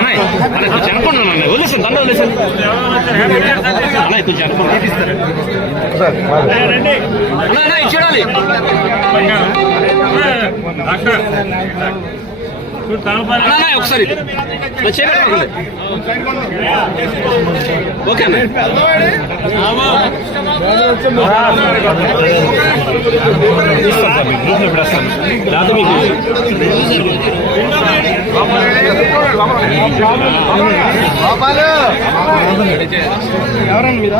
అనుకున్నాను వదిలేసాను దండ వదిలేసాను అన్నయ్య. కొంచెం అనుకున్నాను చూడాలి అన్నయ్య, ఒకసారి నా చేయి పట్టుకోండి. ఓకే అన్న ఎవరండి మీద